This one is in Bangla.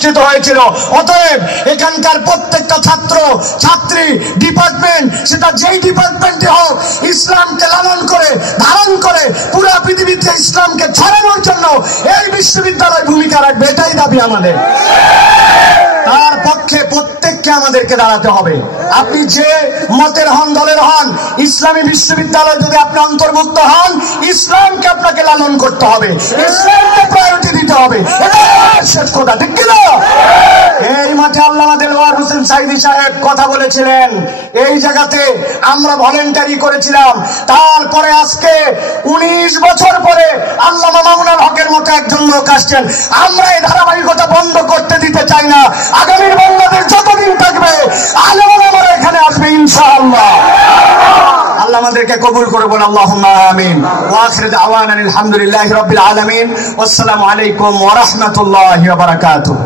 প্রতিষ্ঠিত হয়েছিল। অতএব এখানকার প্রত্যেকটা ছাত্র ছাত্রী ডিপার্টমেন্ট, সেটা যেই ডিপার্টমেন্টে হোক, ইসলামকে লালন করে ধারণ করে পুরো পৃথিবীতে ইসলামকে ছড়ানোর জন্য এই বিশ্ববিদ্যালয় ভূমিকা রাখবে, এটাই দাবি আমাদের। তার পক্ষে প্রত্যেককে আমাদেরকে দাঁড়াতে হবে। আপনি যে মতের হন, দলের হন, ইসলামী বিশ্ববিদ্যালয় যদি আপনি অন্তর্ভুক্ত হন, ইসলামকে আপনাকে লালন করতে হবে, ইসলামকে প্রায়োরিটি দিতে হবে, এটা শেষ কথা, ঠিক কিনা? এই মাঠে আল্লামা দেলওয়ার হোসেন সাঈদী সাহেব কথা বলেছিলেন, এই জায়গাতে আমরা ভলেন্টারি করেছিলাম। তারপরে আজকে 19 বছর পরে আল্লামা মামুনুল হকের মতো একজন লোক আসছেন। আমরা এই ধারাবাহিকতা বন্ধ করতে দিতে চাই না। আগামীর বাংলাদেশ যতদিন থাকবে আলেম ওলামারা এখানে আসবে ইনশাআল্লাহ। আল্লাহ আমাদেরকে কবুল করে বলেন আল্লাহুম্মা আমিন। ওয়া আখিরু দাওয়ানা আলহামদুলিল্লাহি রাব্বিল আলামিন। ওয়াসসালামু আলাইকুম ওয়া রাহমাতুল্লাহি ওয়া বারাকাতুহু।